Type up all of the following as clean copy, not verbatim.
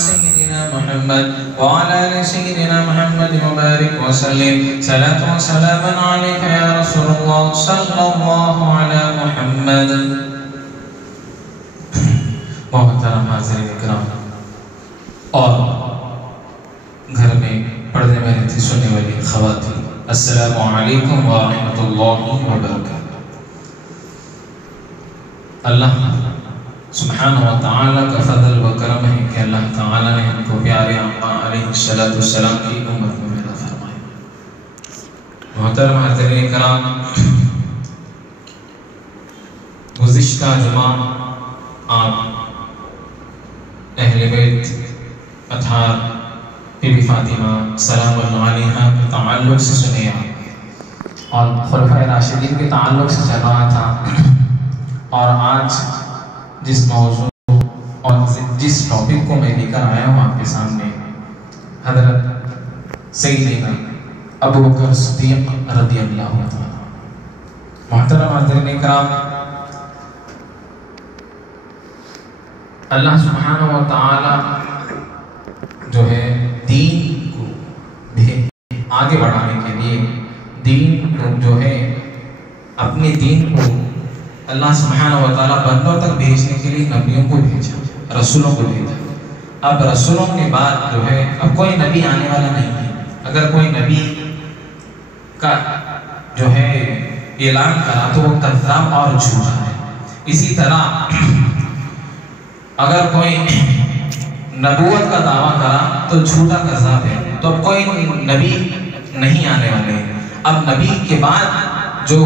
سيدنا محمد وعلى آل سيدنا محمد وبارك وسلم صلاة وسلاما عليك يا رسول الله صلى الله على محمد. محترم حاضرین کرام اور گھر میں پڑھنے میں رہتی سننے والی خواتین، السلام علیکم ورحمۃ اللہ وبرکاتہ. اللہ سبحانہ و تعالیٰ کا فضل و کرم ہے کہ اللہ تعالیٰ نے ہم کو پیارے آقا علیہ السلام کی امت میں پیدا فرمایا. محترم حاضرین کرام، گزشتہ جمعہ آپ اہل بیت اطہار بی بی فاطمہ سلام اللہ علیہا کے تعلق سے سنے اور خلفائے راشدین کے تعلق سے چل رہا تھا. اور آج جس موضوع اور جس ٹاپک کو میں لے کر آیا ہوں آپ کے سامنے، حضرت سیدنا ابو بکر صدیق رضی اللہ عنہ. محترم حاضرین کرام، اللہ سبحانہ و تعالی جو ہے دین کو آگے بڑھانے کے لیے، دین کو جو ہے اپنے دین کو اللہ سبحانہ و تعالیٰ بندوں تک بھیجنے کے لیے نبیوں کو بھیجا، رسولوں کو بھیجا. اب رسولوں کے بعد جو ہے اب کوئی نبی آنے والا نہیں ہے. اگر کوئی نبی کا جو ہے اعلان کرا تو وہ کذاب اور جھوٹا ہے. اسی طرح اگر کوئی نبوت کا دعویٰ کرا تو جھوٹا کذاب ہے. تو اب کوئی نبی نہیں آنے والے. اب نبی کے بعد جو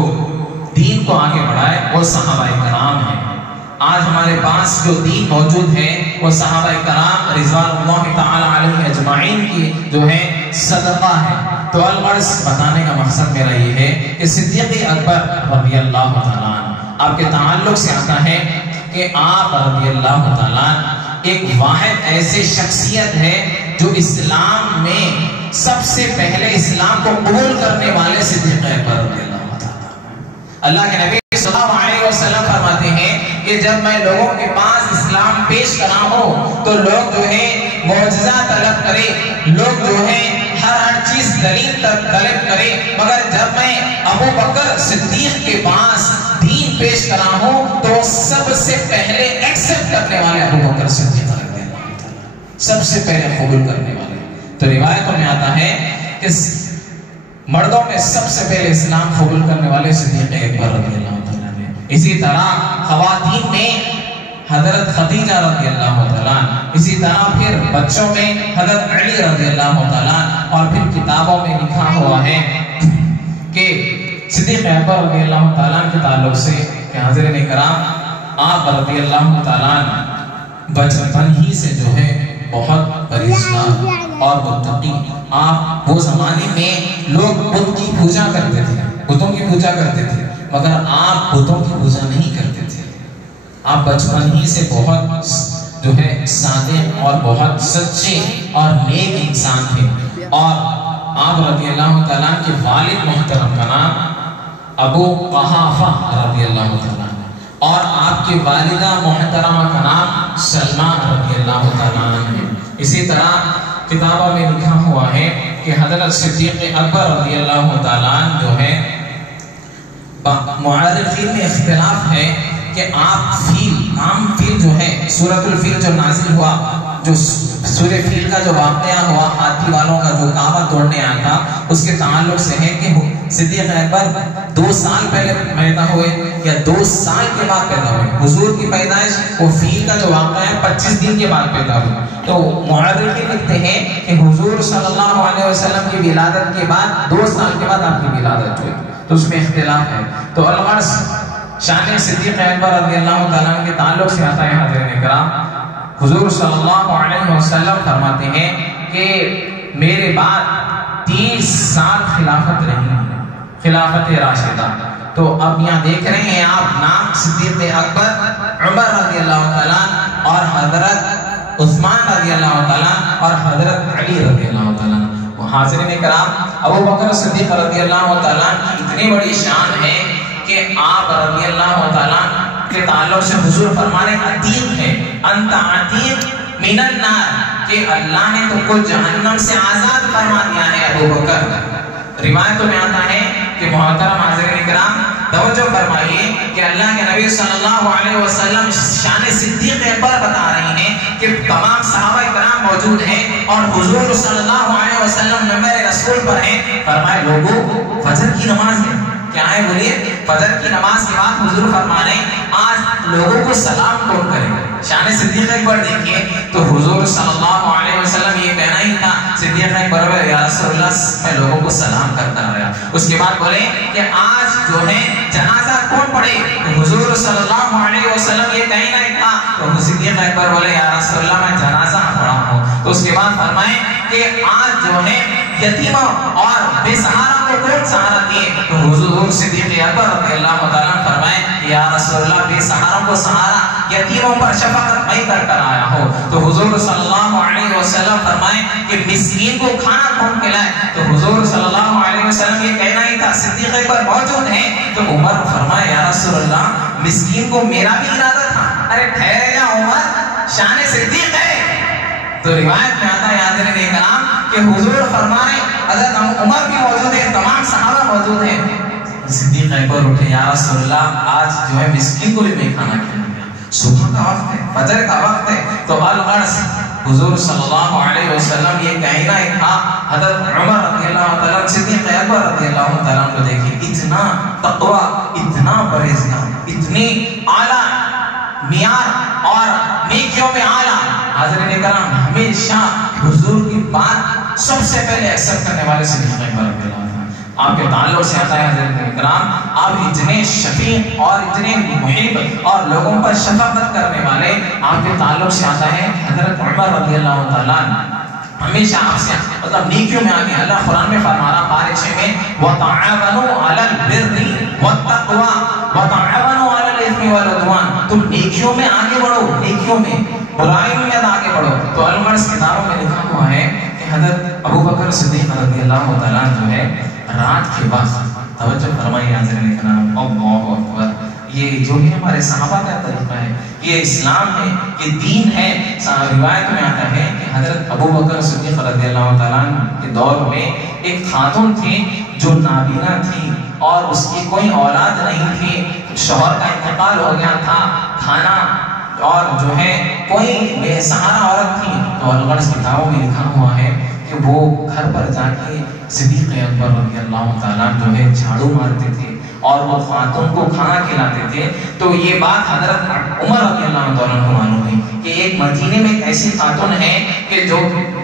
دین کو آگے بڑھائے وہ صحابہ کرام ہیں. آج ہمارے پاس جو دین موجود ہے وہ صحابہ کرام رضوان اللہ تعالی علیہ اجمعین کی جو ہے صدقہ ہے. تو الغرض بتانے کا مقصد میرا یہ ہے کہ صدیق اکبر رضی اللہ تعالیٰ عنہ آپ کے تعلق سے آتا ہے کہ آپ رضی اللہ تعالیٰ ایک واحد ایسے شخصیت ہے جو اسلام میں سب سے پہلے اسلام کو قبول کرنے والے صدیق اکبر رضی اللہ. اللہ کے نبی صلی اللہ علیہ وسلم فرماتے ہیں کہ جب میں لوگوں کے پاس اسلام پیش کرا ہوں تو لوگ جو ہے معجزہ طلب کرے، لوگ جو ہے ہر چیز دلیل طلب کرے، مگر جب میں ابو بکر صدیق کے پاس دین پیش کرا ہوں تو سب سے پہلے ایکسپٹ کرنے والے ابو بکر صدیق رضی اللہ عنہ، سب سے پہلے قبول کرنے والے. تو روایتوں میں آتا ہے کہ مردوں میں سب سے پہلے اسلام قبول کرنے والے صدیق اکبر رضی اللہ عنہ نے. اسی طرح خواتین میں حضرت خدیجہ رضی اللہ عنہ، اسی طرح پھر بچوں میں حضرت علی رضی اللہ عنہ، اور پھر کتابوں میں لکھا ہوا ہے کہ صدیق اکبر رضی اللہ عنہ کے تعلق سے کہ حضرت کرام آپ رضی اللہ عنہ بچپن ہی سے جو ہے بہت پرہیزگار اور متقی. آپ وہ زمانے میں لوگ بت کی پوجا کرتے تھے، بتوں کی پوجا کرتے تھے، مگر آپ بتوں کی پوجا نہیں کرتے تھے. آپ بچپن ہی سے بہت جو ہے صادق اور بہت سچے اور نیک انسان تھے. اور آپ رضی اللہ تعالیٰ کے والد محترم کا نام ابو قحافہ رضی اللہ تعالیٰ اور آپ کی والدہ محترمہ کا نام سلمہ رضی اللہ تعالیٰ ہے. اسی طرح کتابوں میں لکھا ہوا ہے کہ حضرت صدیق اکبر رضی اللہ تعالیٰ جو ہے معرفین میں اختلاف ہے کہ آپ عام فیل جو ہے سورۃ الفیل جو نازل ہوا، جو سورہ فیل کا جو واقعہ ہوا ہاتھی والوں کا جو کعبہ توڑنے آیا تھا، اس کے تعلق سے ہے کہ صدیق اکبر 2 سال پہلے پیدا ہوئے یا 2 سال کے بعد پیدا ہوئے. حضور کی پیدائش وہ فیل کا جو واقعہ ہے 25 دن کے بعد پیدا ہوئے. تو محررین لکھتے ہیں کہ حضور صلی اللہ علیہ وسلم کی ولادت کے بعد 2 سال کے بعد آپ کی ولادت ہوئی. تو اس میں اختلاف ہے. تو الغرض شان صدیق اکبر رضی اللہ تعالیٰ کے تعلق سے آتا ہے حضرت کرام، حضور صلی اللہ علیہ وسلم فرماتے ہیں کہ میرے بعد 30 سال خلافت رہی ہے، خلافت راشدہ. تو اب یہاں دیکھ رہے ہیں آپ نام صدیق اکبر، عمر رضی اللہ تعالیٰ اور حضرت عثمان رضی اللہ تعالیٰ اور حضرت علی رضی اللہ تعالیٰ. حاضرین کرام، ابو بکر صدیق رضی اللہ تعالیٰ کی اتنی بڑی شان ہے کہ آپ رضی اللہ تعالیٰ کے تعلق سے حضور فرمانے عتیق ہے، انت عتیق من النار، کہ اللہ نے تم کو جہنم سے آزاد فرما دیا ہے ابو بکر۔ روایتوں میں آتا ہے کہ محترم حاضرین کرام توجہ فرمائیے کہ اللہ کے نبی صلی اللہ علیہ وسلم شان صدیق اکبر بتا رہی ہیں کہ تمام صحابہ کرام موجود ہیں اور حضور صلی اللہ علیہ وسلم نمبر رسول پر ہیں۔ فرمائے لوگوں فجر کی نماز ہے، کیا ہے بولیے؟ فجر کی نماز کے بعد حضور فرما رہے ہیں آج لوگوں کو سلام کون کرے گا؟ شان صدیق اکبر دیکھیے تو حضور صلی اللہ علیہ وسلم یہ کہنا ہی تھا صدیق اکبر یا رسول اللہ میں لوگوں کو سلام کرتا رہا۔ اس کے بعد بولے کہ آج جو ہے جنازہ کون پڑھے؟ تو حضور صلی اللہ علیہ وسلم یہ کہنا ہی تھا تو صدیق اکبر بولے یا رسول اللہ میں جنازہ پڑھا ہوں۔ تو اس کے بعد فرمائیں کہ آج جو ہے یتیموں اور بے سہارا کو کون سہارا دیے؟ تو حضور صدیق اکبر رضی اللہ تعالیٰ فرمائیں یا رسول اللہ بے سہارا کو سہارا، یتیموں پر شفقت میں کر آیا ہو۔ تو حضور صلی اللہ علیہ وسلم فرمائیں کہ مسکین کو کھانا کون کھلائے؟ تو حضور صلی اللہ علیہ وسلم یہ کہنا ہی تھا صدیق اکبر موجود ہیں تو عمر فرمائے یا رسول اللہ مسکین کو میرا بھی ارادہ تھا۔ ارے ٹھہرے جا عمر، شان صدیق ہے۔ تو روایت میں آتا ہے حاضرین کرام کہ حضور فرمائے حضرت عمر بھی موجود ہے، تمام صحابہ موجود ہیں۔ صدیق اکبر اٹھے یا رسول اللہ آج جو ہے مسکین کو بھی میں کھانا کھلاؤں گا، صبح کا وقت ہے، فجر کا وقت ہے۔ تو الغرض حضور صلی اللہ علیہ وسلم یہ کہنا ہی تھا حضرت عمر رضی اللہ تعالیٰ صدیق اکبر رضی اللہ تعالیٰ کو دیکھیں اتنا تقوی، اتنا پرہیزگار، اتنی اعلیٰ معیار اور نیکیوں میں اعلیٰ۔ حاضرین کرام ہمیشہ حضور کی بات سب سے پہلے ایکسپٹ کرنے والے صدیق اکبر رضی اللہ تعالیٰ۔ آپ کے تعلق سے آتا ہے حضرت کرام آپ اتنے شفیق اور اتنے محب اور لوگوں پر شفقت کرنے والے، آپ کے تعلق سے آتا ہے حضرت عمر رضی اللہ تعالیٰ ہمیشہ آپ سے مطلب نیکیوں میں آگے۔ اللہ قرآن میں فرما رہا پارے 6 میں وَتَعَاوَنُوا عَلَى الْبِرِّ وَالتَّقْوَىٰ وَتَعَاوَنُوا عَلَى الْإِثْمِ وَالْعُدْوَانِ، تم نیکیوں میں آگے بڑھو، نیکیوں میں، برائیوں میں آگے بڑھو۔ تو المرض کتابوں میں لکھا ہوا ہے کہ حضرت ابو بکر صدیق رضی اللہ تعالیٰ جو ہے رات کے بعد توجہ فرمائیے حاضرین کرام اللہ اکبر، یہ جو ہے ہمارے صحابہ کا طریقہ ہے، یہ اسلام ہے، یہ دین ہے۔ روایت میں آتا ہے کہ حضرت ابو بکر صدیق رضی اللہ تعالیٰ کے دور میں ایک خاتون تھی جو نابینا تھی اور اس کی کوئی اولاد نہیں تھی، شوہر کا انتقال ہو گیا تھا، کھانا اور جو ہے کوئی بے سہارا عورت تھی۔ تو الغرض کتابوں میں لکھا ہوا ہے کہ وہ گھر پر جا کے صدیق اکبر رضی اللہ تعالیٰ جو ہے جھاڑو مارتے تھے اور وہ خاتون کو کھانا کھلاتے تھے۔ تو یہ بات حضرت عمر رضی اللہ تعالیٰ کو معلوم ہوئی کہ ایک مدینے میں ایک ایسی خاتون ہے کہ جو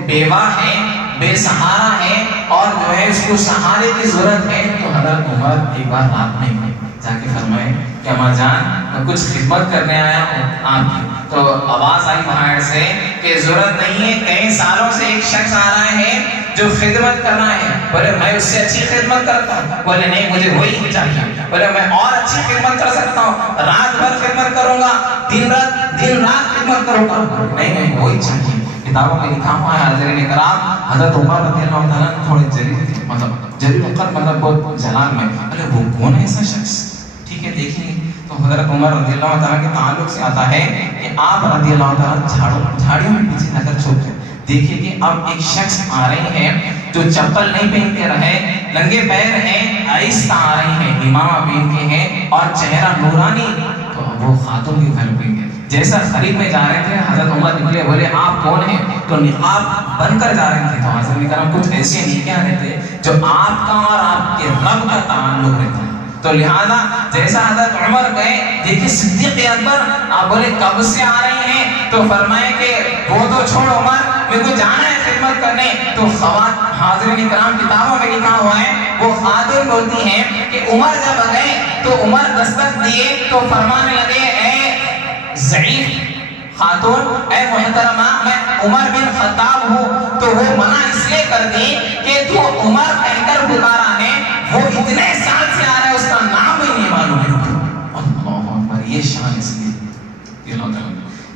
بیوہ ہے، بے سہارا ہے اور جو ہے اس کو سہارے کی ضرورت ہے۔ تو حضرت عمر ایک بار رات میں جا کے فرمائے کہ اماں جان میں کچھ خدمت کرنے آیا ہوں آپ کی۔ تو آواز آئی باہر سے کہ ضرورت نہیں ہے، کئی سالوں سے ایک شخص آ رہا ہے جو خدمت کرنا ہے۔ بولے میں اس سے اچھی خدمت کرتا ہوں۔ بولے نہیں مجھے وہی چاہیے۔ بولے میں اور اچھی خدمت کر سکتا ہوں، رات بھر خدمت کروں گا، دن رات خدمت کروں گا۔ نہیں نہیں وہی چاہیے۔ کتابوں میں لکھا ہوا ہے حاضرین کرام حضرت عمر رضی اللہ تعالیٰ تھوڑے جلیل وقت مطلب بہت جلال میں، ارے وہ کون ہے ایسا شخص؟ ٹھیک ہے دیکھیں گے۔ تو حضرت عمر رضی اللہ تعالیٰ کے تعلق سے آتا ہے کہ آپ رضی اللہ تعالیٰ جھاڑیوں میں پیچھے نظر چھوڑتے دیکھیں کہ اب ایک شخص آ رہی ہے جو چپل نہیں پہن کے رہے، ننگے پیر ہیں، آہستہ آ رہی ہے، امامہ پہن کے ہیں اور چہرہ نورانی۔ تو وہ خاتون کے گھر پہ گئے، جیسا قریب میں جا رہے تھے حضرت عمر نکلے، بولے آپ کون ہیں؟ تو نقاب بن کر جا رہے تھے۔ تو حضرت کرام کچھ ایسے نیکیاں رہتے جو آپ کا اور آپ کے رب کا تعلق رہتا ہے۔ تو لہذا جیسا حضرت عمر گئے دیکھیں صدیق اکبر، آپ بولے کب سے آ رہی ہیں؟ تو فرمائے کہ وہ تو چھوڑ عمر، میرے کو جانا ہے خدمت کرنے۔ تو حاضرین کرام کتابوں میں لکھا ہوا ہے وہ خاتون بولتی ہیں کہ عمر جب گئے تو عمر دستک دیے تو فرمانے لگے اے ضعیف خاتون، اے محترمہ میں عمر بن خطاب ہوں۔ تو وہ منع اس لیے کر دی کہ تو عمر کہہ کر پکارا ہے، وہ اتنے سال سے آ رہا ہے اس کا نام ہی نہیں معلوم ہے۔ اللہ اکبر، یہ شان اس لیے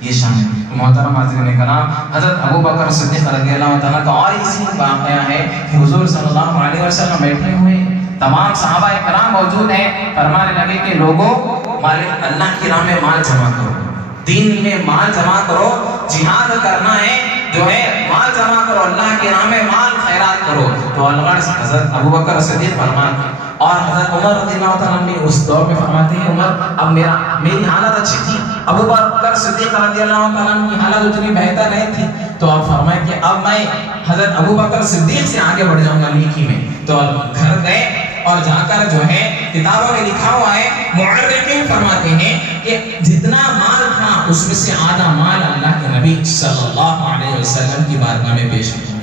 یہ شان ہے۔ محترم حاضرین کرام حضرت ابو بکر صدیق رضی اللہ تعالیٰ کا اور اسی واقعہ ہے کہ حضور صلی اللہ علیہ وسلم بیٹھے ہوئے، تمام صحابہ کرام موجود ہیں، فرمانے لگے کہ لوگوں اللہ کی راہ میں مال جمع کرو، دین میں مال جمع کرو، جہاد کرنا ہے جو ہے اللہ کے نام میں مال خیرات کرو. تو الغرض حضرت ابوبکر صدیق فرماتے اور حضرت عمر رضی اللہ تعالیٰ عنہ اس دور میں فرماتے ہیں عمر اب میری حالت اچھی تھی, ابوبکر صدیق رضی اللہ تعالیٰ عنہ کی حالت اتنی بہتر نہیں تھی, تو اب فرمائے کہ اب میں حضرت ابوبکر صدیق سے آگے بڑھ جاؤں گا نیکی میں. تو گھر گئے اور جا کر جو ہے کتابوں میں لکھا ہوا ہے, مورخین فرماتے ہیں کہ جتنا مال تھا اس میں سے آدھا مال اللہ کے نبی صلی اللہ علیہ وسلم کی بارگاہ میں پیش کیا,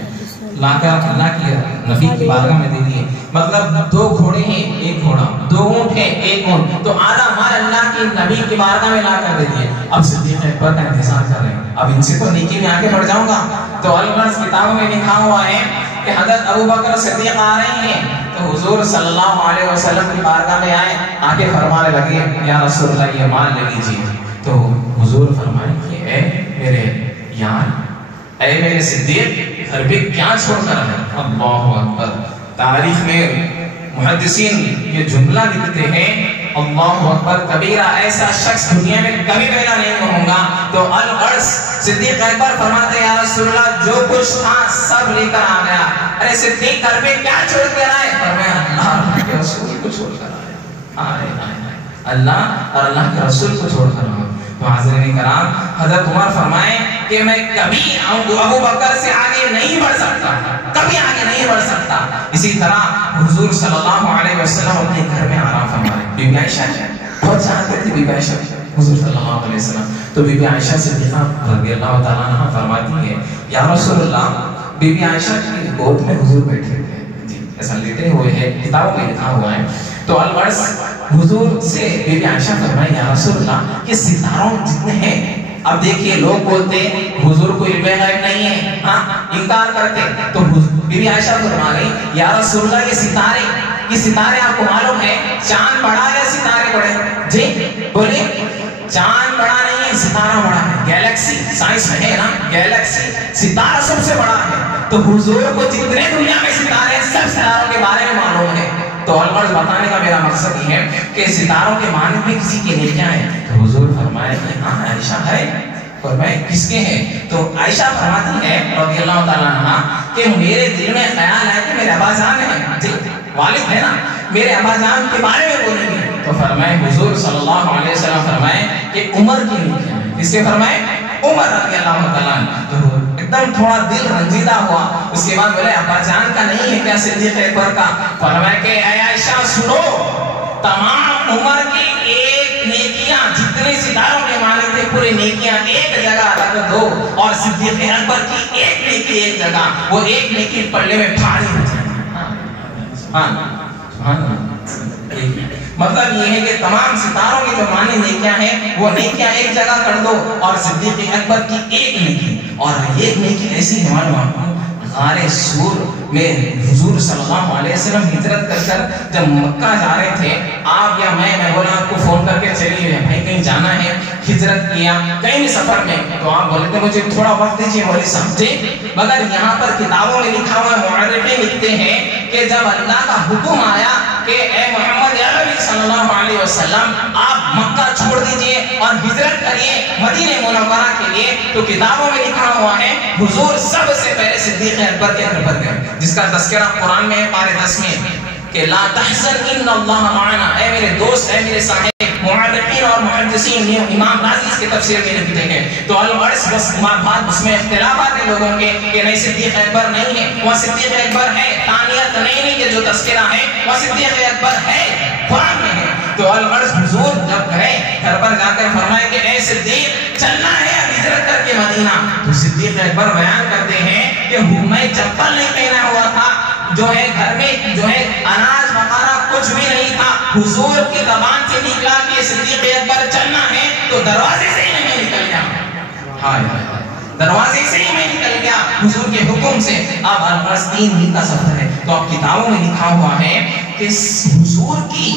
لا کر اللہ کی نبی کی بارگاہ میں دے دیے. مطلب 2 گھوڑے ہیں, 1 گھوڑا, 2 اونٹ ہیں, 1 اونٹ, تو آدھا مال اللہ کی نبی کی بارگاہ میں لا کر دے دیے. اب صدیق اکبر کا انتظار کر رہے ہیں, اب ان سے تو نیکی میں آگے بڑھ جاؤں گا. تو الغرض کتابوں میں لکھا ہوا ہے کہ حضرت ابوبکر صدیق آ رہے ہیں, تو حضور صلی اللہ علیہ وسلم کی بارگاہ میں آئے, آگے فرمانے لگے یا رسول اللہ یہ مال لے لیجیے. تو حضور فرمائے کہ اے میرے یار, اے میرے صدیق, گھر پہ کیا چھوڑ کر ہے؟ اللہ اکبر. تاریخ میں محدثین یہ جملہ لکھتے ہیں, اللہ اکبر کبیرہ, ایسا شخص دنیا میں کبھی پیدا نہیں ہوگا. تو الغرض صدیق اکبر فرماتے ہیں یا رسول اللہ جو کچھ تھا سب لے کر آ گیا. ارے صدیق گھر پہ کیا چھوڑ کر آئے؟ فرمایا اللہ کے رسول کو چھوڑ کر آئے. اللہ اور اللہ کے رسول کو چھوڑ کر آئے. تو حاضرین کرام, حضرت عمر فرمائے کہ میں کبھی ابوبکر سے آگے نہیں بڑھ سکتا, کبھی آگے نہیں بڑھ سکتا. اسی طرح حضور صلی اللہ علیہ وسلم اپنے گھر میں آرام فرمائے. بی بی عائشہ بہت چاہتے تھے بی بی عائشہ حضور صلی اللہ علیہ وسلم. تو بی بی عائشہ صدیقہ رضی اللہ تعالیٰ عنہ فرماتی ہے یا رسول اللہ, بی بی عائشہ کی گود میں حضور بیٹھے تھے, جی ایسا لیٹے ہوئے ہیں, کتابوں میں لکھا ہوا ہے. تو الغرض حضور سے بی بی عائشہ فرمائے یا رسول اللہ کہ ستاروں جتنے ہیں, اب دیکھیے لوگ بولتے حضور کو علم غیب نہیں ہے, ہاں انکار کرتے. تو بی بی عائشہ فرما رہی یا رسول اللہ یہ ستارے آپ کو معلوم ہے چاند بڑا یا ستارے بڑے؟ جی بولے چاند بڑا نہیں ہے, ستارہ بڑا ہے. گیلیکسی سائنس میں ہے نا, گیلیکسی ستارہ سب سے بڑا ہے. تو حضور کو جتنے دنیا میں ستارے ہیں سب ستاروں کے بارے میں معلوم ہے. تو الغرض بتانے کا میرا مقصد یہ ہے کہ ستاروں کے معنی میں کسی کے لیے کیا ہے. تو حضور فرمائے کہ ہاں عائشہ ہے. فرمائے کس کے ہیں؟ تو عائشہ فرماتی ہے رضی اللہ تعالیٰ عنہ کہ میرے دل میں خیال ہے کہ میرے ابا جان ہیں, جی والد ہے نا, میرے ابا جان کے بارے میں بولیں گے. تو فرمائے حضور صلی اللہ علیہ وسلم فرمائے کہ عمر کے لیے کیا ہے. کس کے فرمائے؟ عمر رضی اللہ تعالیٰ عنہ. تو ایک دم تھوڑا دل رنجیدہ ہوا. اس کے بعد بولے ابا جان کا نہیں ہے کیا صدیق اکبر کا؟ فرمایا کہ اے عائشہ سنو, تمام عمر کی ایک نیکیاں جتنے ستاروں کے معنی تھے پورے نیکیاں ایک جگہ رکھ دو, اور صدیق اکبر کی ایک نیکی ایک جگہ, وہ ایک نیکی پڑھنے میں بھاری ہو جائے. مطلب یہ ہے کہ تمام ستاروں کی جو معنی نیکیاں ہیں وہ نیکیاں ایک جگہ کر دو, اور صدیق اکبر کی ایک نیکی, اور ایک نیکی ایسی ہے معلوم غار سور میں حضور صلی اللہ علیہ وسلم ہجرت کر جب مکہ جا رہے تھے, آپ یا میں بولا آپ کو فون کر کے چلیے بھائی کہیں جانا ہے, ہجرت کیا کہیں بھی سفر میں, تو آپ بولے تھے مجھے تھوڑا وقت دیجیے مولوی صاحب. جی مگر یہاں پر کتابوں میں لکھا ہوا ہے, مورخین لکھتے ہیں کہ جب اللہ کا حکم آیا کہ اے محمد یا نبی صلی اللہ علیہ وسلم آپ مکہ چھوڑ دیجئے اور ہجرت کریے مدینہ منورہ کے لیے, تو کتابوں میں لکھا ہوا ہے حضور سب سے پہلے صدیق اکبر کے گھر پر گئے, جس کا تذکرہ قرآن میں ہے پارے 10 میں کہ لا تحزن ان اللہ معنا. اے میرے دوست, اے میرے صاحب, محدثین اور محدثین امام رازی اس کے تفسیر میں لکھتے ہیں. تو الغرض بس بات اس میں اختلافات ہیں لوگوں کے کہ نہیں صدیق اکبر نہیں ہے, وہ صدیق اکبر ہے, تانیت نہیں کہ جو تذکرہ ہے وہ صدیق اکبر ہے, قرآن میں ہے. تو الغرض حضور جب گئے گھر پر جا کر فرمائے کہ اے صدیق چلنا ہے اب ہجرت کر کے مدینہ. تو صدیق اکبر بیان کرتے ہیں کہ میں چپل نہیں پہنا ہوا تھا, جو ہے گھر میں جو ہے اناج وغیرہ کچھ بھی نہیں تھا, حضور کی زبان سے نکلا کہ صدیق اکبر چلنا ہے, تو دروازے سے ہی میں نکل گیا. دروازے سے ہی میں نکل گیا حضور کے حکم سے. اب الغرض 3 دن کا سفر ہے. تو اب کتابوں میں لکھا ہوا ہے کہ حضور کی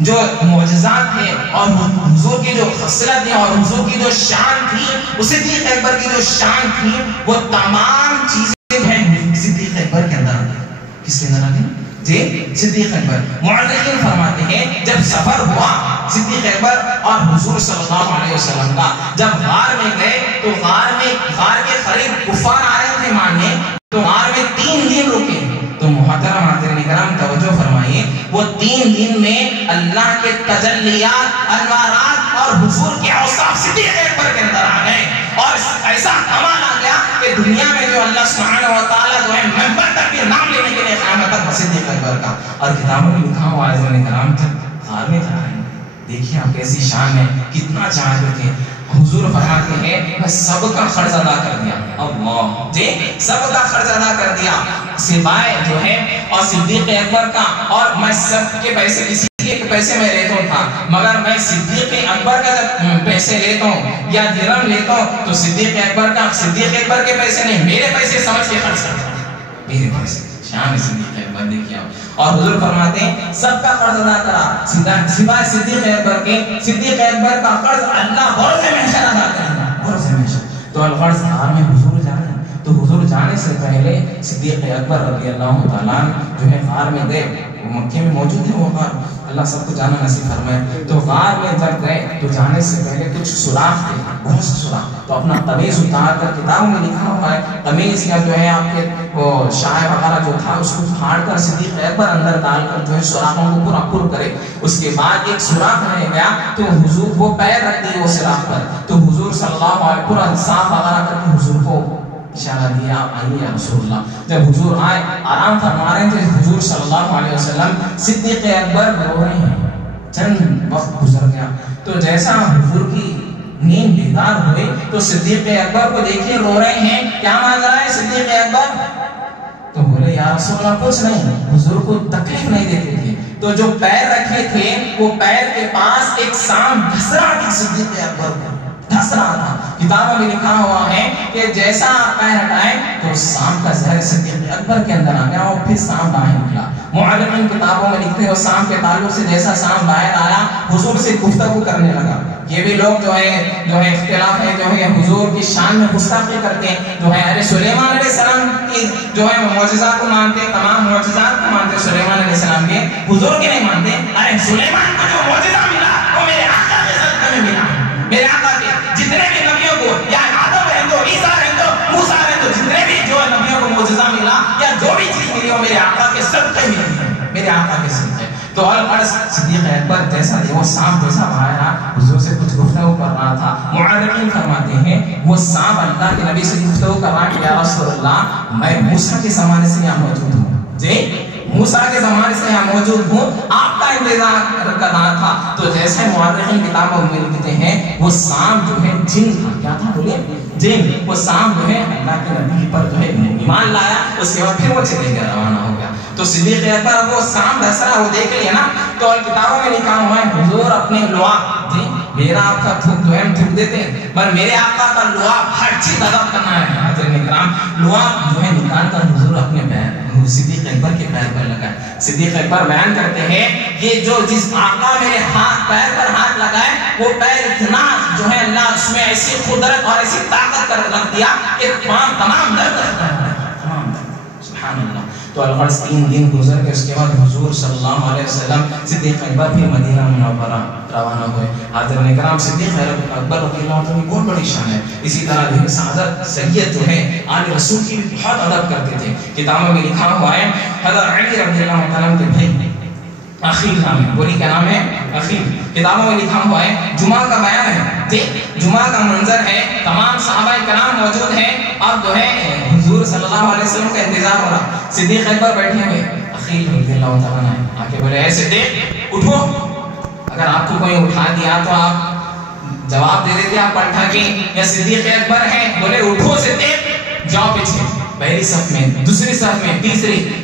جو معجزات ہیں اور حضور کی جو خصلت ہے اور حضور کی جو شان تھی, اس صدیق اکبر کی جو شان تھی, وہ تمام چیزیں صدیق اکبر کے اندر. کس کے اندر آ گئی؟ جی صدیق اکبر. مورخین فرماتے ہیں جب سفر ہوا صدیق اکبر اور حضور صلی اللہ علیہ وسلم کا, جب غار میں گئے تو غار کے قریب کفار آ رہے تھے ماننے وہ 3 دن میں اللہ کے تجلیات، انوارات اور حضور کے اوصاف صدیق اکبر کے اندر آ گئے، اور ایسا کمال آ گیا کہ دنیا میں جو اللہ سبحانہ و تعالیٰ جو ہے منبر تک کے نام لینے کے لیے قیامت تک صدیق اکبر کا، اور کتابوں میں لکھا ہوا ہے عزیزان کرام جب غار میں جا رہے ہیں، دیکھیں آپ کیسی شان ہے، کتنا چاہتے تھے۔ حضور فرماتے ہیں میں سب کا قرض ادا کر دیا، اللہ جی سب کا قرض ادا کر دیا سوائے جو ہے اور صدیق اکبر کا، اور میں سب کے پیسے کسی کے پیسے میں لیتا تھا، مگر میں صدیق اکبر کا جب پیسے لیتا ہوں یا درہم لیتا ہوں تو صدیق اکبر کا، صدیق اکبر کے پیسے نہیں میرے پیسے سمجھ کے خرچ کرتا ہوں، میرے پیسے۔ شان صدیق اکبر دیکھیے آپ، اور حضور فرماتے ہیں سب کا قرض ادا کرا سوائے صدیق اکبر کے، صدیق اکبر کا قرض اللہ غرض محشر ادا کرے گا، غرض محشر۔ تو الغرض غار میں حضور جا رہے ہیں، تو حضور جانے سے پہلے صدیق اکبر رضی اللہ تعالیٰ جو ہے غار میں گئے، وہ مکے میں موجود ہے وہ غار، اللہ سب کو جانا نصیب فرمائے۔ تو غار میں جب گئے تو جانے سے پہلے کچھ سوراخ تھے، بہت سے سوراخ، تو اپنا قمیص اتار کر، کتابوں میں لکھا ہوا ہے قمیص کا جو ہے آپ کے وہ شاہ وغیرہ جو تھا اس کو پھاڑ کر صدیق اکبر اندر ڈال کر جو ہے سوراخوں کو پورا پر کرے، اس کے بعد ایک سوراخ رہ گیا تو حضور وہ پیر رکھ دیے وہ سوراخ پر، تو حضور صلی اللہ علیہ وسلم پورا صاف وغیرہ کر کے حضور کو اشارہ دیا آئیے یا رسول اللہ۔ جب حضور آئے آرام فرما رہے تھے حضور صلی اللہ علیہ وسلم، صدیق اکبر رو رہے ہیں، چند وقت گزر گیا تو جیسا حضور کی نیند بیدار ہوئے تو صدیق اکبر کو دیکھے رو رہے ہیں، کیا مانگ رہا ہے صدیق اکبر؟ تو بولے یا رسول اللہ کچھ نہیں، حضور کو تکلیف نہیں دیتے تھے، تو جو پیر رکھے تھے وہ پیر کے پاس ایک سام دھس رہا تھا، صدیق اکبر کو دھس رہا تھا۔ کتابوں میں لکھا ہوا ہے کہ جیسا آپ پیر ہٹائیں تو سام کا زہر صدیق اکبر کے اندر آ گیا اور پھر سام باہر نکلا۔ معلمین کتابوں میں لکھتے ہیں سام کے تعلق سے جیسا سام باہر آیا حضور سے گفتگو کرنے لگا۔ یہ بھی لوگ جو ہے اختلاف ہے جو ہے حضور کی شان میں گستاخی کرتے ہیں، جو ہے ارے سلیمان علیہ السلام کی جو ہے معجزات کو مانتے ہیں، تمام معجزات کو مانتے ہیں سلیمان علیہ السلام کے، حضور کے نہیں مانتے۔ ارے سلیمان کو جو معجزہ ملا وہ میرے آقا کے صدقے میں ملا، میرے آقا کے جتنے بھی نبیوں کو یا آدم رہن دو، عیسیٰ رہن دو، موسیٰ رہن دو، جتنے بھی جو نبیوں کو معجزہ ملا یا جو بھی چیز ملی وہ میرے آقا کے صدقے میں ملی، میرے آقا کے صدقے۔ تو الغرض صدیق اکبر جیسا وہ سانپ جیسا باہر آیا حضور سے کچھ گفتگو کر رہا تھا۔ معلمین فرماتے ہیں وہ سانپ اللہ کے نبی سے گفتگو کر رہا کہ یا رسول اللہ میں موسیٰ کے زمانے سے یہاں موجود ہوں، جی موسیٰ کے زمانے سے یہاں موجود ہوں، آپ کا انتظار کرنا تھا۔ تو جیسے معلمین کتابوں میں لکھتے ہیں وہ سانپ جو ہے جن تھا، کیا تھا بولے جن، وہ سانپ جو ہے اللہ کے نبی پر جو ہے ایمان لایا، اس کے بعد پھر وہ چلے گیا، روانہ ہو گیا۔ تو صدیق اکبر وہ سانپ دھس رہا وہ دیکھ لیا نا، تو کتابوں میں لکھا ہوا ہے حضور اپنے لعاب، جی میرا آپ کا تھوک جو ہے ہم تھوک دیتے ہیں پر میرے آقا کا لعاب ہر چیز ادا کرنا ہے، حضرت اکرام لعاب جو ہے نکال کر حضور اپنے پیر صدیق اکبر کے پیر پر لگائے۔ صدیق اکبر بیان کرتے ہیں یہ جو جس آقا میرے ہاتھ پیر پر ہاتھ لگائے وہ پیر اتنا جو ہے اللہ اس میں ایسی قدرت اور ایسی طاقت کر رکھ دیا کہ تمام درد رکھتا ہے، تمام درد، سبحان اللہ۔ تو الغرض 3 دن گزر کے اس کے بعد حضور صلی اللہ علیہ وسلم صدیق اکبر پھر مدینہ منورہ روانہ ہوئے۔ حاضرین اکرام صدیق اکبر رضی اللہ عنہ کی بہت بڑی شان ہے، اسی طرح بھی سعادت سید جو ہے آل رسول کی بھی بہت ادب کرتے تھے۔ کتابوں میں لکھا ہوا ہے حضرت علی رضی اللہ تعالیٰ کے بھائی عقیل نام ہے، بولی کا نام ہے عقیل، کتابوں میں لکھا ہوا ہے جمعہ کا بیان ہے، جمعہ کا منظر ہے، تمام صحابہ کرام موجود ہیں، اب جو ہے حضور صلی اللہ علیہ وسلم کا انتظار ہو رہا، صدیق اکبر بیٹھے ہوئے، عقیل رضی اللہ تعالیٰ نے آکے بولے اے صدیق اٹھو، اگر آپ کو کوئی اٹھا دیا تو آپ جواب دے دیتے آپ پلٹا کے یا صدیق اکبر ہے، بولے اٹھو صدیق، جاؤ پیچھے، پہلی صف میں، دوسری صف میں، تیسری۔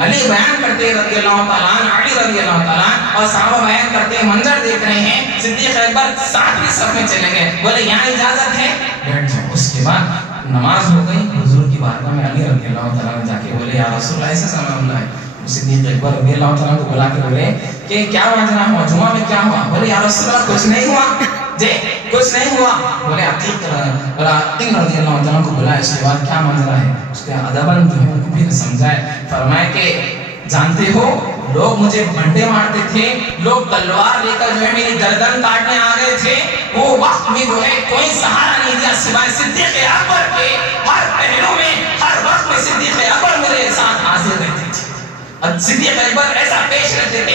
علی بیان کرتے ہیں رضی اللہ تعالیٰ عنہ، علی رضی اللہ تعالیٰ عنہ، اور صحابہ بیان کرتے ہیں منظر دیکھ رہے ہیں، صدیق اکبر 7ویں صف میں چلے گئے، بولے یہاں اجازت ہے بیٹھ جاؤ۔ اس کے بعد نماز ہو گئی، حضور کی بارگاہ میں علی رضی اللہ تعالیٰ عنہ جا کے بولے یا رسول اللہ ایسا سمجھ اللہ ہے، صدیق اکبر رضی اللہ تعالیٰ کو بلا کے بولے کہ کیا ماجرا ہوا، جمعہ میں کیا ہوا؟ بولے یا رسول اللہ کچھ نہیں ہوا، جی کچھ نہیں ہوا۔ بولے عقیل رضی اللہ تعالیٰ کو بلا، اس کے بعد کیا ماجرا ہے، اس کے ادباً جو ہے ان کو بھی سمجھائے، فرمائے کہ جانتے ہو لوگ مجھے بنٹے مارتے تھے، لوگ تلوار لے کر جو ہے میری گردن کاٹنے آ گئے تھے، وہ وقت میں جو ہے کوئی سہارا نہیں دیا سوائے صدیق اکبر کے، ہر پہلو میں ہر وقت میں صدیق اکبر میرے ساتھ حاضر رہتے تھے، اور صدیق اکبر ایسا پیش رہتے تھے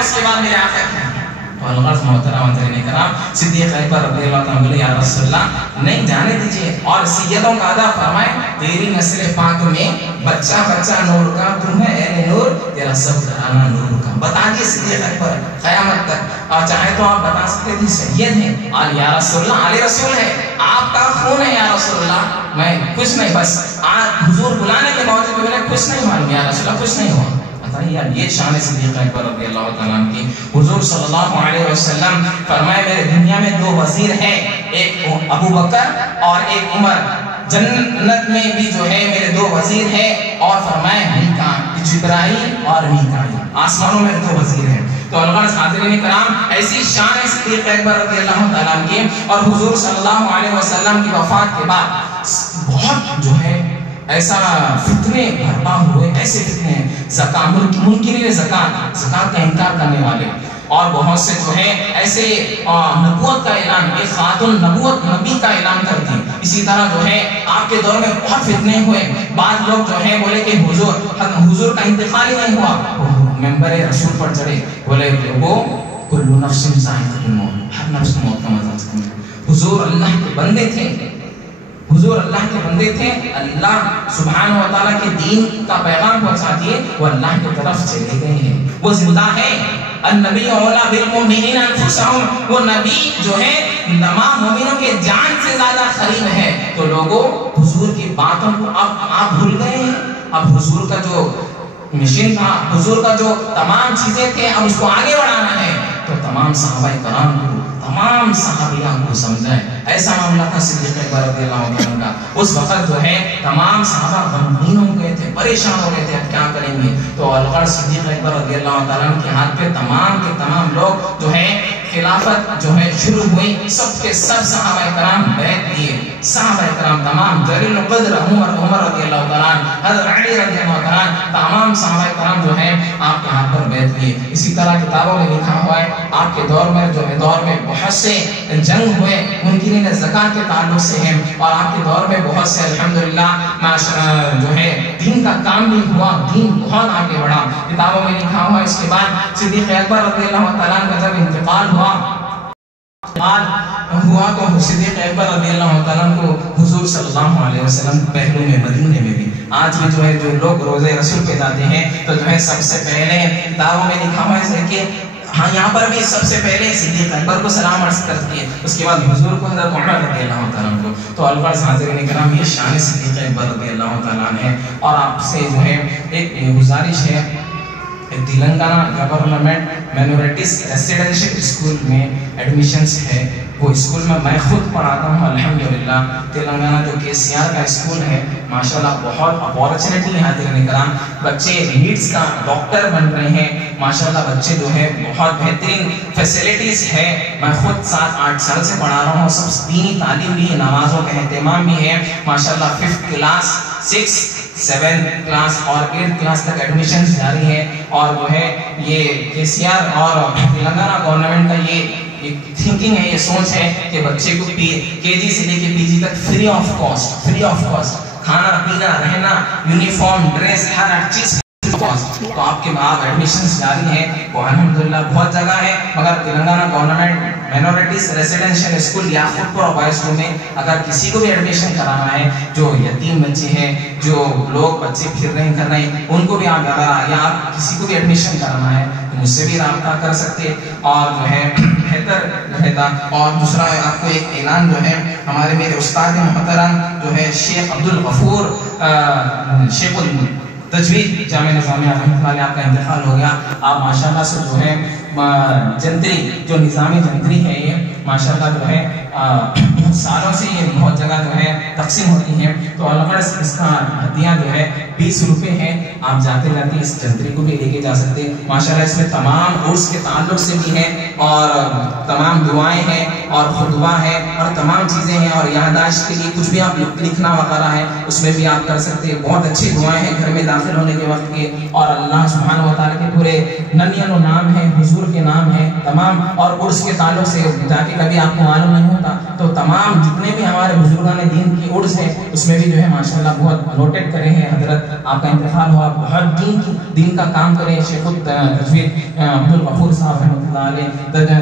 اس کے بعد میرے آقا کیا ہے؟ تو الغرض محترم کرام صدیق اکبر رضی اللہ تعالیٰ بولے یا رسول اللہ نہیں جانے دیجئے، اور سیدوں کا ادا فرمائے تیری نسل پاک میں بچہ بچہ نور کا، تم ہے اہل نور، تیرا سب گھرانہ نور کا. بتا دیے صدیق اکبر قیامت تک، اور چاہے تو آپ بتا سکتے تھے سید ہیں، اور یا رسول اللہ علی رسول ہے، آپ کا خون ہے یا رسول اللہ، میں کچھ نہیں، بس حضور بلانے کے باوجود میں کچھ نہیں معلوم یا رسول اللہ، کچھ نہیں ہوا. یہ شان صدیق اکبر رضی اللہ تعالیٰ عنہ کی. حضور صلی اللہ علیہ وسلم فرمائے میرے دنیا میں دو وزیر ہیں، ایک ابو بکر اور ایک عمر، جنت میں بھی جو ہے میرے دو وزیر ہیں، اور فرمائے جبرائیل اور میکائیل، آسمانوں میں دو وزیر ہیں. تو الغرض حاضرین کرام ایسی شان ہے صدیق اکبر رضی اللہ تعالیٰ عنہ کی. اور حضور صلی اللہ علیہ وسلم کی وفات کے بعد بہت جو ہے ایسا فتنے برپا ہوئے، ایسے فتنے منکرین زکات کا انکار کرنے والے، اور بہت سے جو ہے ایسے نبوت کا اعلان، ایک خاتون نبوت نبی کا اعلان کر دی. اسی طرح جو ہے آپ کے دور میں بہت فتنے ہوئے. بعض لوگ جو ہے بولے کہ حضور کا انتقال ہی نہیں ہوا، ممبر رسول پر چڑھے، بولے وہ کل نفس ذائقۃ الموت، ہر نفس موت کا مزہ چکھے. حضور اللہ کے بندے تھے، حضور اللہ کے بندے تھے، اللہ سبحانہ و تعالیٰ کے دین کا پیغام پہنچا دیے، وہ اللہ کی طرف چلے گئے ہیں، وہ زندہ ہیں. النبی اولا بالمؤمنین انفسہم، وہ نبی جو ہے تمام مومنوں کے جان سے زیادہ قریب ہے. تو لوگوں حضور کی باتوں کو اب آپ بھول گئے ہیں. اب حضور کا جو مشن تھا، حضور کا جو تمام چیزیں تھے، اب اس کو آگے بڑھانا ہے. تو تمام صحابہ کرام کو، تمام صحابیان کو سمجھائے. ایسا معاملہ تھا صدیق اکبر رضی اللہ عنہ کا. اس وقت جو ہے تمام صحابہ غمگین ہو گئے تھے، پریشان ہو گئے تھے، اب کیا کریں گے. تو الغرض صدیق اکبر رضی اللہ عنہ کے ہاتھ پہ تمام کے تمام لوگ جو ہے خلافت جو ہے شروع ہوئی. سب کے سب صحابہ کرام بیعت لیے، صحابہ کرام تمام، جلیل القدر عمر رضی اللہ عنہ، حضرت علی رضی اللہ عنہ، تمام صحابہ کرام جو ہے آپ کے ہاتھ پر بیعت لیے. اسی طرح کتابوں میں لکھا ہوا ہے آپ کے دور میں جو ہے دور میں بہت سے جنگ ہوئے منکرین زکات کے تعلق سے ہیں، اور آپ کے دور میں بہت سے الحمدللہ جو ہے دین کا کام بھی ہوا، دین بہت آگے بڑھا. کتابوں میں لکھا ہوا. اس کے بعد صدیق اکبر رضی اللہ تعالیٰ کا جب انتقال ہوا تو صدیق اکبر رضی اللہ تعالیٰ کو حضور صلی اللہ علیہ وسلم پہلو میں مدینے میں بھی آج بھی جو ہے جو لوگ روزے رسول پہ جاتے ہیں تو جو ہے سب سے پہلے کتابوں میں لکھا ہوا ہے کہ ہاں یہاں پر بھی سب سے پہلے صدیق اکبر کو سلام عرض کرتی ہے، اس کے بعد حضور کو، حضرت عمر رضی اللہ تعالیٰ کو. تو الغرض حاضرین کرام یہ شان صدیق اکبر رضی اللہ تعالیٰ ہے. اور آپ سے جو ہے ایک گزارش ہے، تلنگانہ گورنمنٹ مائنورٹیز ریسیڈنشل اسکول میں ایڈمیشنز ہے. وہ اسکول میں خود پڑھاتا ہوں الحمدللہ. تلنگانہ جو KCR کا اسکول ہے ماشاءاللہ بہت اپارچونیٹی ہے حاضرین کرام. بچے نیٹس کا ڈاکٹر بن رہے ہیں ماشاءاللہ. بچے جو ہے بہت بہترین فیسلٹیز ہے. میں خود 7-8 سال سے پڑھا رہا ہوں. سب دینی تعلیم بھی ہے، نمازوں کا اہتمام بھی ہے ماشاءاللہ. 5th کلاس 6 7th کلاس اور 8th کلاس تک ایڈمیشن جاری ہے. اور جو ہے یہ KCR اور تلنگانہ گورنمنٹ کا یہ تھنکنگ ہے، یہ سوچ ہے کہ بچے کو KG سے لے کے PG تک فری آف کاسٹ کھانا پینا رہنا یونیفارم ڈریس ہر چیز. تو آپ کے بعد ایڈمیشنز جاری ہیں وہ الحمدللہ بہت جگہ ہے، مگر تلنگانہ گورنمنٹ مائنورٹیز ریسیڈنشل اسکول یا خود پر بوائز اسکول میں اگر کسی کو بھی ایڈمیشن کرانا ہے، جو یتیم بچے ہیں، جو لوگ بچے پھر رہے کر رہے ہیں، ان کو بھی آپ یا آپ کسی کو بھی ایڈمیشن کرانا ہے تو مجھ سے بھی رابطہ کر سکتے اور جو ہے بہتر رہتا. اور دوسرا آپ کو ایک اعلان جو ہے ہمارے میرے استاد محترم جو ہے شیخ عبدالغفور شیخ تجوید جامعہ نظامیہ رحمۃ اللہ علیہ، آپ کا انتقال ہو گیا. آپ ماشاءاللہ سے جو ہے جنتری جو نظامی جنتری ہے یہ ماشاءاللہ جو ہے بہت سالوں سے یہ بہت جگہ جو ہے تقسیم ہوتی ہیں. تو الغرض اس کا ہدیہ جو ہے 20 روپے ہے. آپ جاتے جاتے اس جنتری کو بھی لے کے جا سکتے. ماشاءاللہ اس میں تمام عرس کے تعلق سے بھی ہے اور تمام دعائیں ہیں. اور خطبہ ہے اور تمام چیزیں ہیں، اور یادداشت کے لیے کچھ بھی آپ لکھنا وغیرہ ہے اس میں بھی آپ کر سکتے ہیں۔ بہت اچھی دعائیں ہیں گھر میں داخل ہونے کے وقت کے، اور اللہ سبحانہ و تعالیٰ کے پورے ننیانو نام ہیں، حضور کے نام ہیں تمام، اور عرس کے تعلق سے تاکہ کبھی آپ کو معلوم نہیں ہوتا تو تمام جتنے بھی ہمارے بزرگان دین کی عرس ہے اس میں بھی جو ہے ماشاءاللہ بہت نوٹڈ کرے ہیں۔ حضرت آپ کا انتقال ہوا، بہت دین کا کام کرے شیخ تجوید عبدالغفور صاحب رحمۃ اللہ علیہ،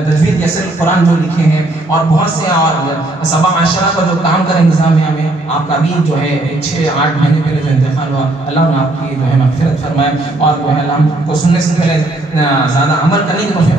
تجوید یسر قرآن جو لکھے ہیں، اور بہت سے اور سبا معاشرہ کا جو کام کرے انتظامیہ میں، آپ کا بھی جو ہے 6-8 مہینے پہلے جو انتقال ہوا، اللہ نے آپ کی جو ہے مغفرت فرمائے، اور جو ہے اللہ ہم کو سننے سے پہلے زیادہ عمل کرنے کی توفیق